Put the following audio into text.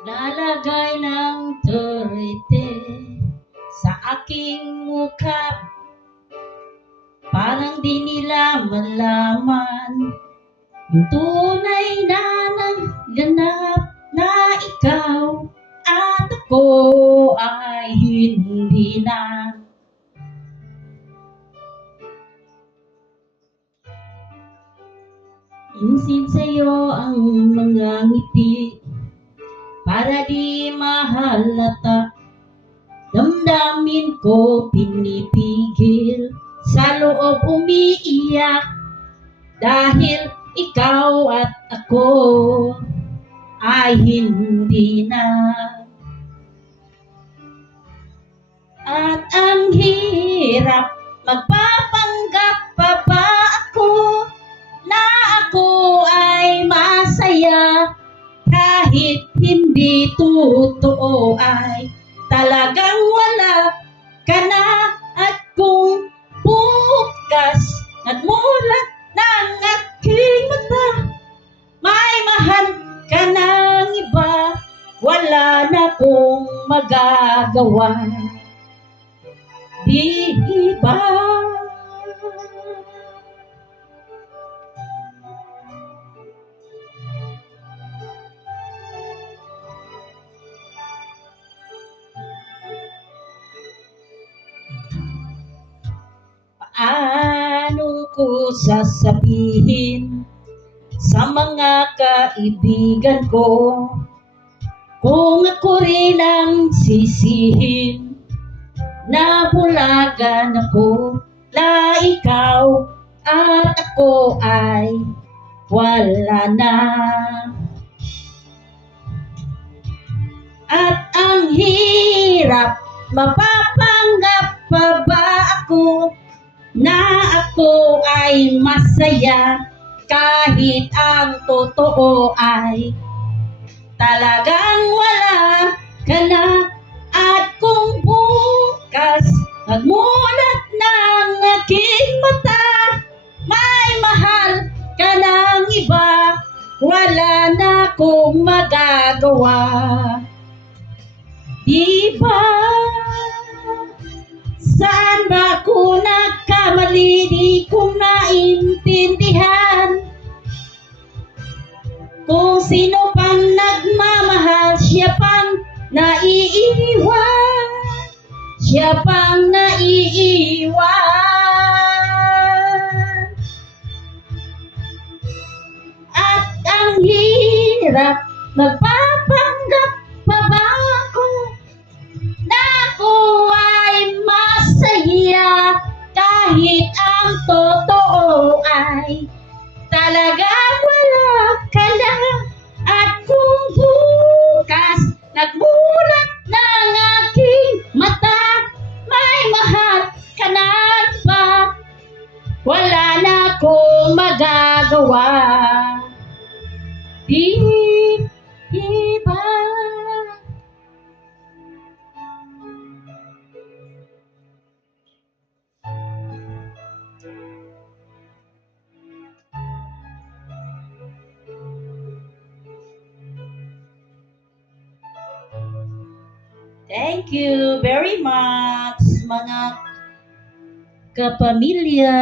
Lalagay ng turete sa aking mukha, parang di nila malaman yung tunay na nagganap na ikaw at ako ay hindi na. Insin sa'yo ang mga ngiti para di mahalata. Damdamin ko pinipigil, sa loob umiiyak dahil ikaw at ako ay hindi na. At ang hirap, magpapanggap pa ba ako na ako ay masaya kahit hindi totoo ay talagang wala ka na. At kung bukas nagmulat ng aking mata, may mahal ka ng iba, wala na kong magagawa. Di ba? Paano ko sasabihin sa mga kaibigan ko kung ako rin ang sisihin na bulagan ako, na ikaw at ako ay wala na. At ang hirap, mapapanggap pa ba ako na ako ay masaya kahit ang totoo ay talagang wala ka na. At kung bukas nagmulat ng aking mata, may mahal ka ng iba, wala na akong magagawa. Di ba? Saan ba ako nagkamali? Di ko naintindihan. Kung sino pang nagmamahal, siya pang naiiwan. Siya pang naiiwan. At ang hirap, magpapanggap pa ba ako na ako ay masaya kahit ang totoo ay talagang wala ka na. At kung bukas nagmulat ng aking mata, may mahal ka na ba, wala na akong magagawa. Di ba? Thank you very much, mga kapamilya.